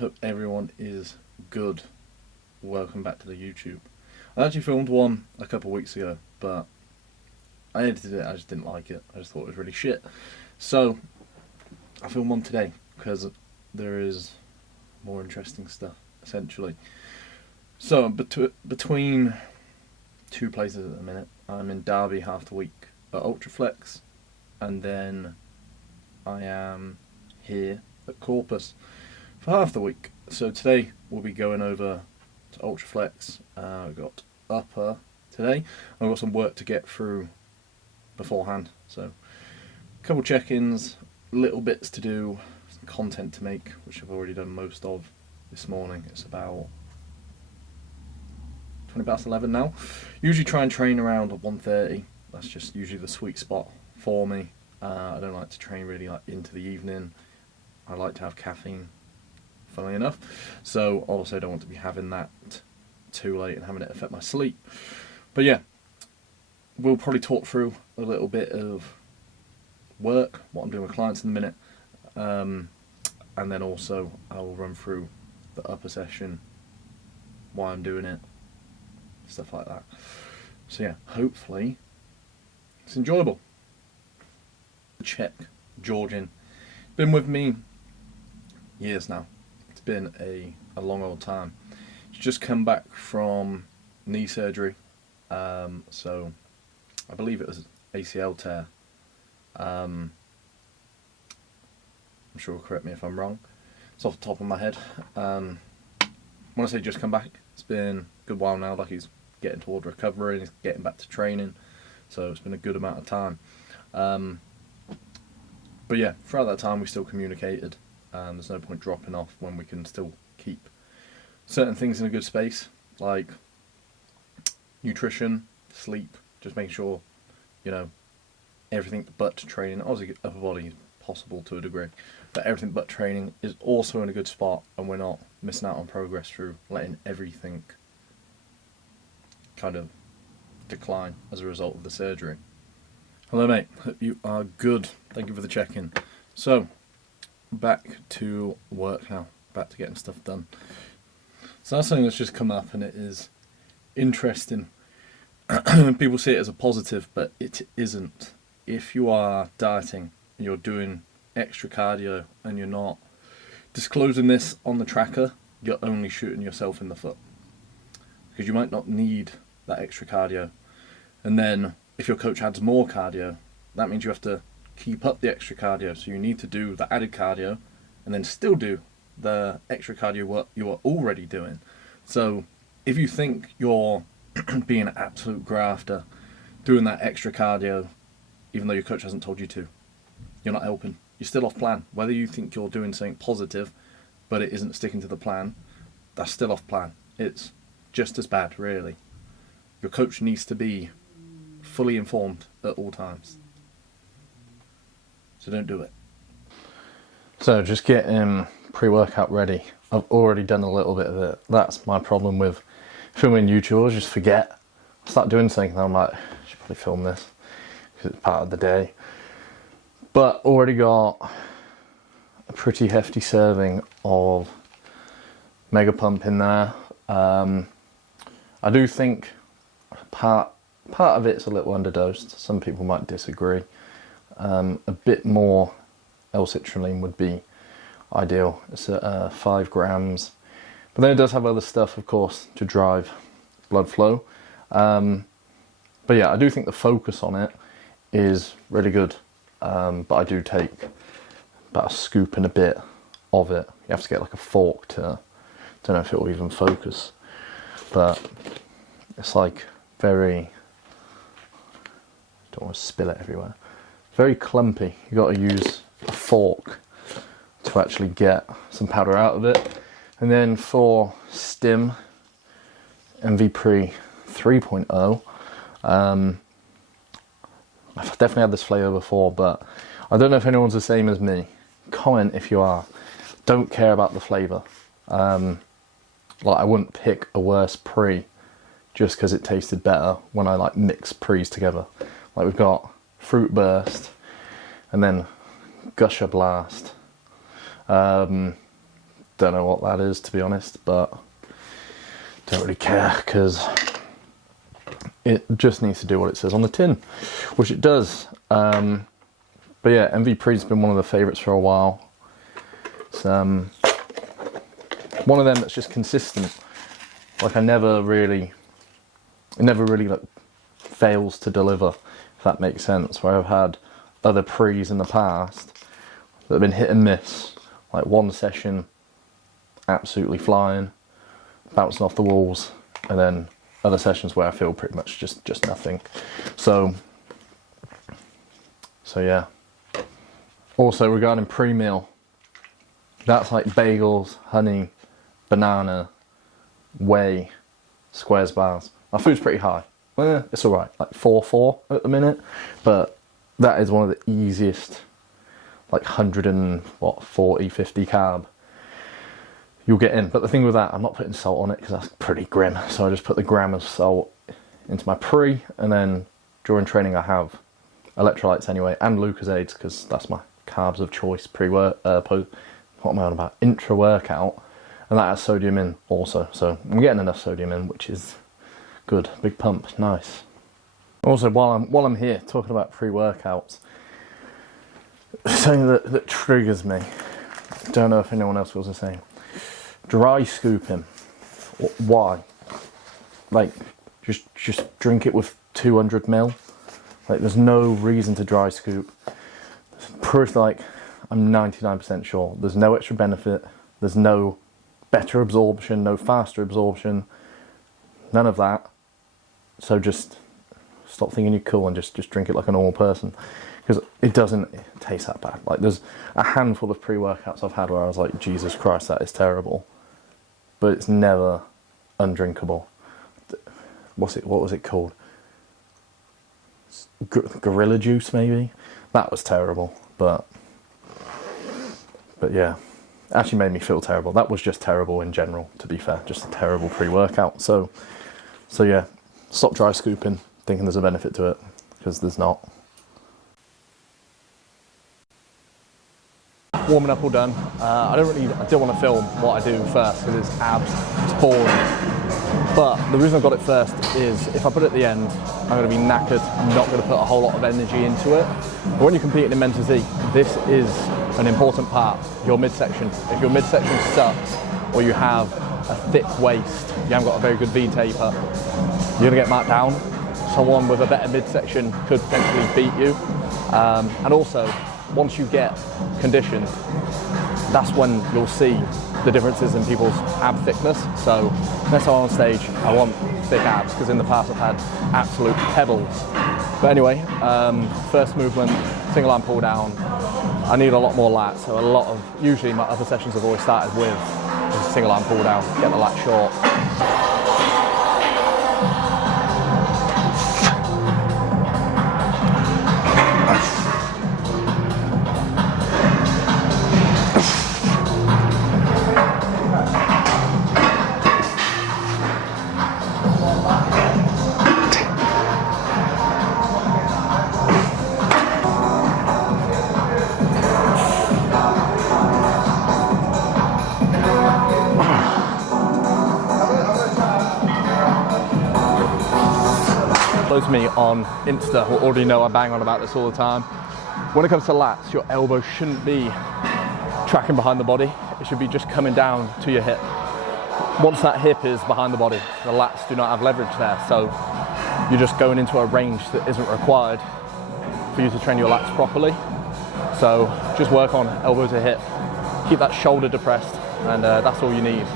Hope everyone is good. Welcome back to the YouTube. I actually filmed one a couple of weeks ago, but I edited it, I just didn't like it. I just thought it was really shit. So, I filmed one today, because there is more interesting stuff, essentially. So, between two places at the minute, I'm in Derby half the week at ultraflex, and then I am here at Corpus for half the week. So today we'll be going over to ultraflex. I've got upper today. I've got some work to get through beforehand, so a couple check-ins, little bits to do, some content to make, which I've already done most of this morning. It's about 20 past 11 now. Usually try and train around 1:30. That's just usually the sweet spot for me. I don't like to train really into the evening. I like to have caffeine, funnily enough. So also don't want to be having that too late and having it affect my sleep. But yeah, we'll probably talk through a little bit of work, what I'm doing with clients in a minute. And then also I'll run through the upper session, why I'm doing it, stuff like that. So yeah, hopefully it's enjoyable. Czech, Georgian, been with me years now. It's been a long old time. He's just come back from knee surgery, so I believe it was ACL tear. I'm sure he'll correct me if I'm wrong. It's off the top of my head. When I say just come back, it's been a good while now. Like, he's getting toward recovery and he's getting back to training, so it's been a good amount of time. But yeah, throughout that time we still communicated. There's no point dropping off when we can still keep certain things in a good space, like nutrition, sleep, just making sure, you know, everything but training, obviously upper body is possible to a degree, but everything but training is also in a good spot, and we're not missing out on progress through letting everything kind of decline as a result of the surgery. Hello mate, hope you are good. Thank you for the check-in. So, back to work now, back to getting stuff done. So that's something that's just come up, and it is interesting. People see it as a positive, but it isn't. If you are dieting and you're doing extra cardio and you're not disclosing this on the tracker, you're only shooting yourself in the foot, because you might not need that extra cardio. And then if your coach adds more cardio, that means you have to keep up the extra cardio. So you need to do the added cardio and then still do the extra cardio work you are already doing. So if you think you're being an absolute grafter, doing that extra cardio, even though your coach hasn't told you to, you're not helping. You're still off plan. Whether you think you're doing something positive, but it isn't sticking to the plan, that's still off plan. It's just as bad, really. Your coach needs to be fully informed at all times. So don't do it. So just getting pre-workout ready. I've already done a little bit of it. That's my problem with filming YouTube. I just forget. I start doing something and I'm like, I should probably film this because it's part of the day. But already got a pretty hefty serving of Mega Pump in there. I do think part of it's a little underdosed. Some people might disagree. A bit more L-citrulline would be ideal. It's at 5 grams. But then it does have other stuff, of course, to drive blood flow. But yeah, I do think the focus on it is really good. But I do take about a scoop and a bit of it. You have to get like a fork to, don't know if it will even focus. But it's like very, don't want to spill it everywhere. Very clumpy. You got to use a fork to actually get some powder out of it. And then for Stim MV Pre 3.0, I've definitely had this flavour before, but I don't know if anyone's the same as me. Comment if you are. Don't care about the flavour. Like, I wouldn't pick a worse pre just because it tasted better when I like mix pre's together. Like, we've got Fruit Burst and then Gusher Blast, Don't know what that is, to be honest, but don't really care because it just needs to do what it says on the tin, which it does. But yeah, MV Pre's been one of the favourites for a while. It's one of them that's just consistent. Like it never really like fails to deliver, if that makes sense. Where I've had other Pres in the past that have been hit and miss. Like one session absolutely flying, bouncing off the walls, and then other sessions where I feel pretty much just nothing. So yeah. Also regarding pre-meal, that's like bagels, honey, banana, whey, squares bars. My food's pretty high. It's alright, like 4 at the minute, but that is one of the easiest, like 140, 50 carb you'll get in. But the thing with that, I'm not putting salt on it because that's pretty grim. So I just put the gram of salt into my pre, and then during training I have electrolytes anyway, and Lucozades because that's my carbs of choice what am I on about? Intra-workout, and that has sodium in also. So I'm getting enough sodium in, which is good. Big pump, nice. Also, while I'm here talking about pre-workouts, something that triggers me, don't know if anyone else feels the same. Dry scooping. Why? Like, just drink it with 200 ml. Like, there's no reason to dry scoop. Proof, like, I'm 99% sure there's no extra benefit. There's no better absorption, no faster absorption, none of that. So just stop thinking you're cool and just drink it like a normal person, because it doesn't taste that bad. Like, there's a handful of pre-workouts I've had where I was like, Jesus Christ, that is terrible, but it's never undrinkable. What was it called? Gorilla juice, maybe? That was terrible, but yeah, actually made me feel terrible. That was just terrible in general, to be fair, just a terrible pre-workout. So yeah, stop dry scooping thinking there's a benefit to it, because there's not. Warming up all done. I don't want to film what I do first because it's abs, it's boring. But the reason I got it first is if I put it at the end, I'm going to be knackered. I'm not going to put a whole lot of energy into it. But when you're competing in men's physique, this is an important part, your midsection. If your midsection sucks, or you have a thick waist, you haven't got a very good V-taper, you're going to get marked down. Someone with a better midsection could potentially beat you. And also, once you get conditioned, that's when you'll see the differences in people's ab thickness. So next time I'm on stage, I want thick abs, because in the past I've had absolute pebbles. But anyway, first movement, single arm pull down. I need a lot more lats, so usually my other sessions have always started with just a single arm pull down, get the lat short. Those of me on Insta will already know I bang on about this all the time. When it comes to lats, your elbow shouldn't be tracking behind the body. It should be just coming down to your hip. Once that hip is behind the body, the lats do not have leverage there. So you're just going into a range that isn't required for you to train your lats properly. So just work on elbow to hip. Keep that shoulder depressed, and that's all you need.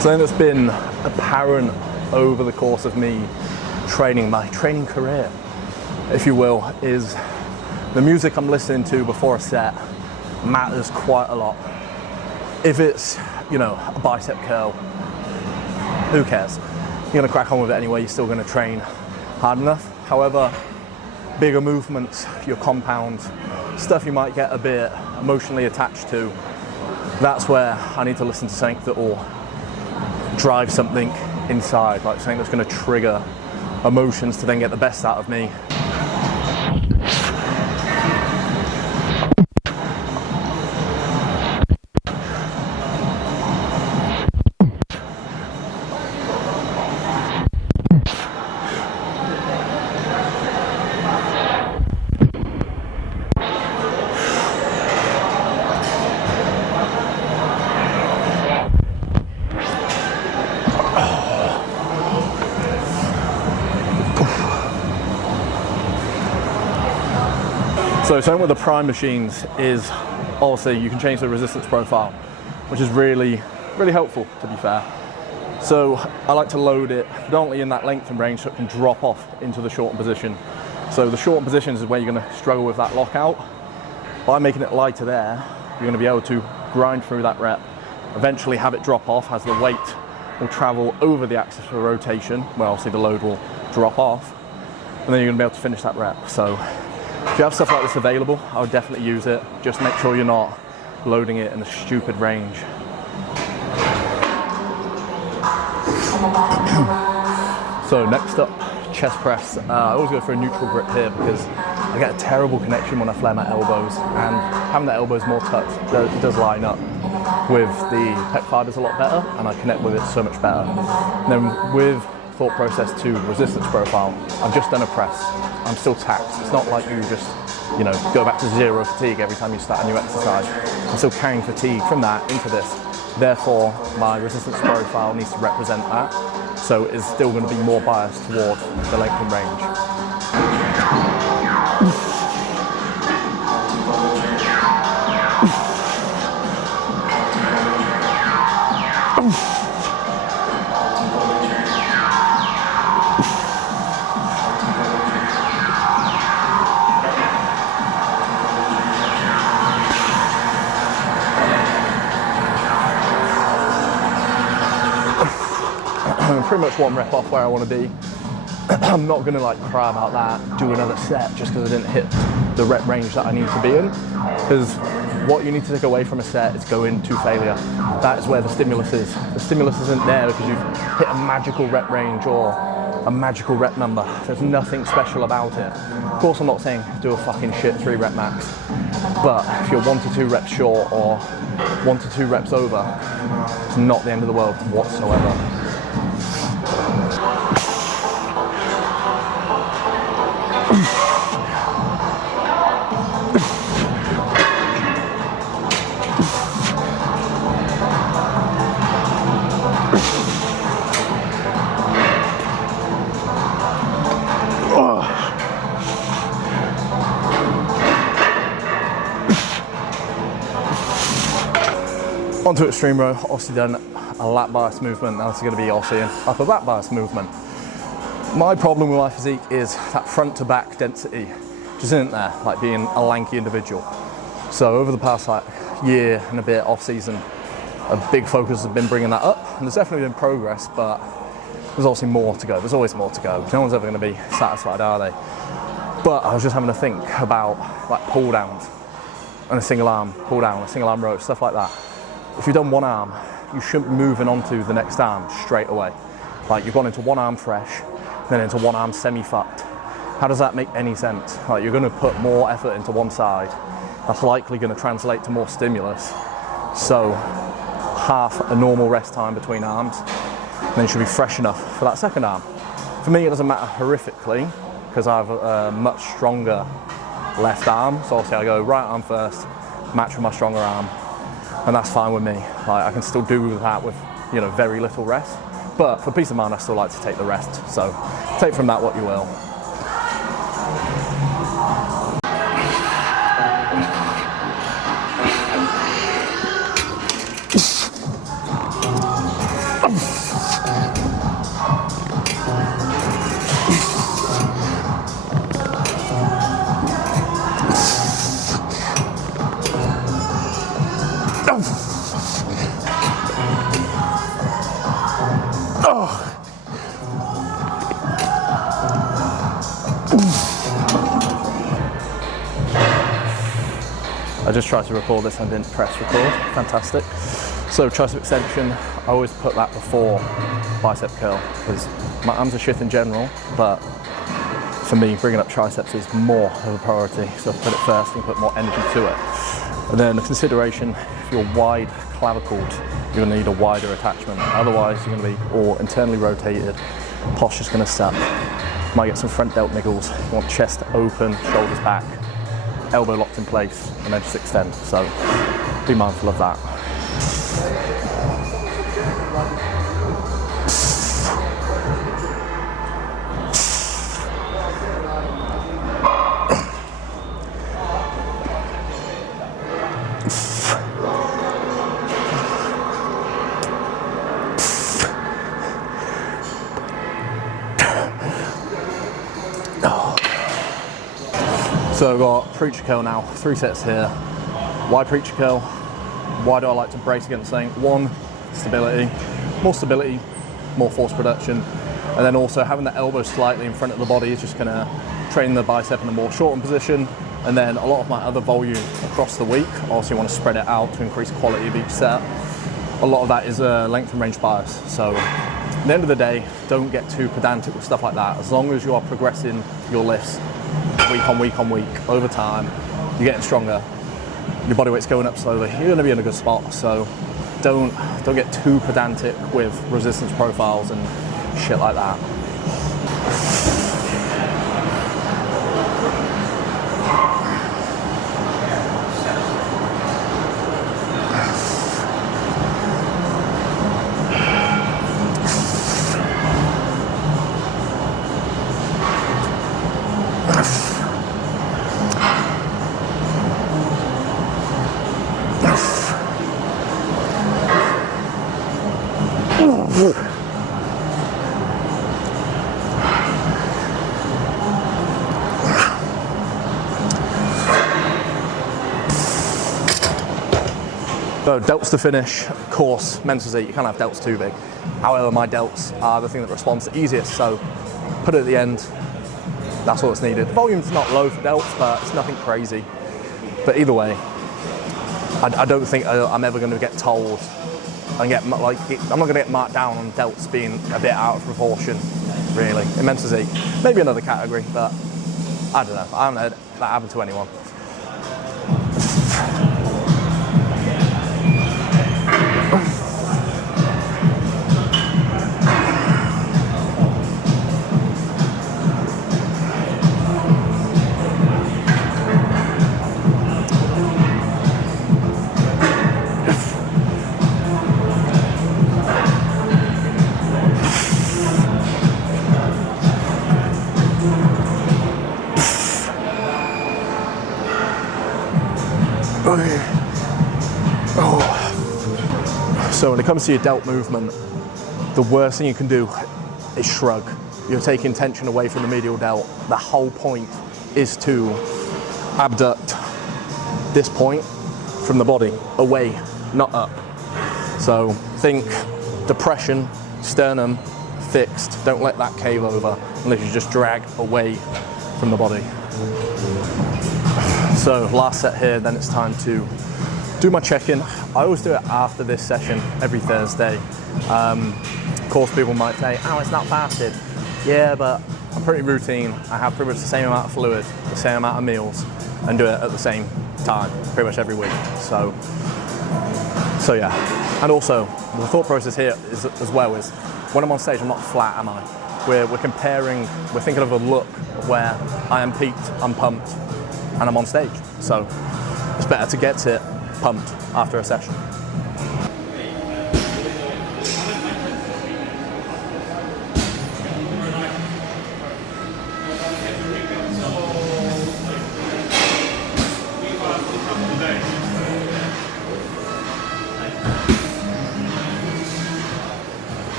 Something that's been apparent over the course of me training, my training career, if you will, is the music I'm listening to before a set matters quite a lot. If it's, you know, a bicep curl, who cares? You're gonna crack on with it anyway, you're still gonna train hard enough. However, bigger movements, your compounds, stuff you might get a bit emotionally attached to, that's where I need to listen to something that will drive something inside, like something that's going to trigger emotions to then get the best out of me. So something with the prime machines is obviously you can change the resistance profile, which is really helpful, to be fair. So I like to load it predominantly in that length and range so it can drop off into the shortened position. So the shortened positions is where you're going to struggle with that lockout. By making it lighter there, you're going to be able to grind through that rep, eventually have it drop off as the weight will travel over the axis of rotation, where obviously the load will drop off, and then you're going to be able to finish that rep. So if you have stuff like this available, I would definitely use it. Just make sure you're not loading it in a stupid range. So next up, chest press. I always go for a neutral grip here because I get a terrible connection when I flare my elbows, and having the elbows more tucked does line up with the pec fibers a lot better, and I connect with it so much better. And then with thought process to resistance profile, I've just done a press. I'm still taxed. It's not like you just, you know, go back to zero fatigue every time you start a new exercise. I'm still carrying fatigue from that into this. Therefore, my resistance profile needs to represent that. So it's still going to be more biased toward the length and range. Pretty much one rep off where I want to be. I'm not going to like cry about that, do another set just because I didn't hit the rep range that I need to be in, because what you need to take away from a set is going to failure. That is where the stimulus is. The stimulus isn't there because you've hit a magical rep range or a magical rep number. There's nothing special about it. Of course, I'm not saying do a fucking shit 3 rep max, but if you're 1 to 2 reps short or 1 to 2 reps over, it's not the end of the world whatsoever. Onto extreme row, obviously done a lat bias movement. Now this is going to be obviously an upper back bias movement. My problem with my physique is that front to back density just isn't there, like being a lanky individual. So over the past like year and a bit off season, a big focus has been bringing that up, and there's definitely been progress, but there's obviously more to go. There's always more to go. No one's ever going to be satisfied, are they? But I was just having to think about like pull downs and a single arm pull down, a single arm row, stuff like that. If you've done one arm, you shouldn't be moving on to the next arm straight away. Like you've gone into one arm fresh, then into one arm semi-fucked. How does that make any sense? Like you're going to put more effort into one side. That's likely going to translate to more stimulus. So half a normal rest time between arms, and then you should be fresh enough for that second arm. For me, it doesn't matter horrifically because I have a much stronger left arm. So obviously I go right arm first, match with my stronger arm. And that's fine with me. Like I can still do that with, you know, very little rest. But for peace of mind, I still like to take the rest. So take from that what you will. I just tried to record this and didn't press record. Fantastic. So tricep extension, I always put that before bicep curl because my arms are shit in general, but for me, bringing up triceps is more of a priority. So I put it first and put more energy to it. And then the consideration, if you're wide clavicled, you're gonna need a wider attachment. Otherwise, you're gonna be all internally rotated, posture's gonna suck. You might get some front delt niggles. You want chest open, shoulders back, elbow locked in place, and then just extend. So be mindful of that. So I've got preacher curl now, 3 sets here. Why preacher curl? Why do I like to brace against something? One, stability, more force production. And then also having the elbow slightly in front of the body is just gonna train the bicep in a more shortened position. And then a lot of my other volume across the week, also you wanna spread it out to increase quality of each set. A lot of that is a length and range bias. So at the end of the day, don't get too pedantic with stuff like that. As long as you are progressing your lifts week on week on week, over time, you're getting stronger, your body weight's going up slowly, you're gonna be in a good spot. So don't get too pedantic with resistance profiles and shit like that. So delts to finish, of course, mental Z, you can't have delts too big. However, my delts are the thing that responds the easiest, so put it at the end, that's all that's needed. The volume's not low for delts, but it's nothing crazy. But either way, I don't think I'm ever going to get told and get like, I'm not going to get marked down on delts being a bit out of proportion, really. In mental Z, maybe another category, but I don't know. I haven't heard that happen to anyone. So when it comes to your delt movement, the worst thing you can do is shrug. You're taking tension away from the medial delt. The whole point is to abduct this point from the body, away, not up. So think depression, sternum, fixed. Don't let that cave over unless you just drag away from the body. So last set here, then it's time to do my check-in. I always do it after this session, every Thursday. Of course, people might say, oh, it's not fasted. Yeah, but I'm pretty routine. I have pretty much the same amount of fluid, the same amount of meals, and do it at the same time, pretty much every week. So yeah. And also, the thought process here is, as well, is when I'm on stage, I'm not flat, am I? We're comparing, we're thinking of a look where I am peaked, I'm pumped, and I'm on stage. So it's better to get it pumped after a session.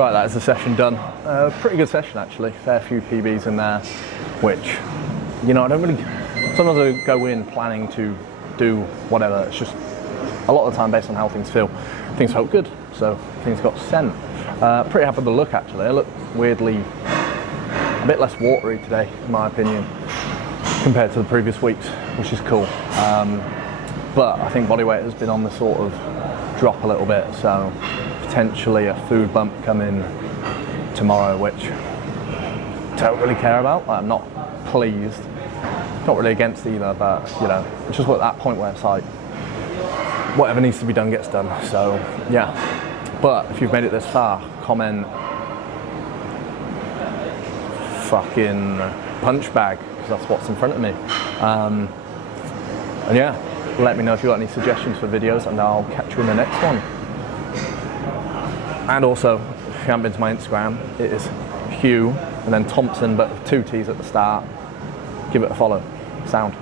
Right, that is the session done. Pretty good session actually, fair few PBs in there, which, you know, I don't really, sometimes I go in planning to do whatever, it's just a lot of the time based on how things feel. Things felt good, so things got sent. Pretty happy with the look actually. I look weirdly a bit less watery today, in my opinion, compared to the previous weeks, which is cool. But I think body weight has been on the sort of drop a little bit, so potentially a food bump coming tomorrow, which I don't really care about. I'm not pleased, not really against either, but you know, it's just at that point where it's like, whatever needs to be done gets done. So yeah, but if you've made it this far, comment fucking punch bag, because that's what's in front of me. And yeah, let me know if you've got any suggestions for videos, and I'll catch you in the next one. And also, if you haven't been to my Instagram, it is Hugh and then Thompson, but with 2 T's at the start. Give it a follow. Sound.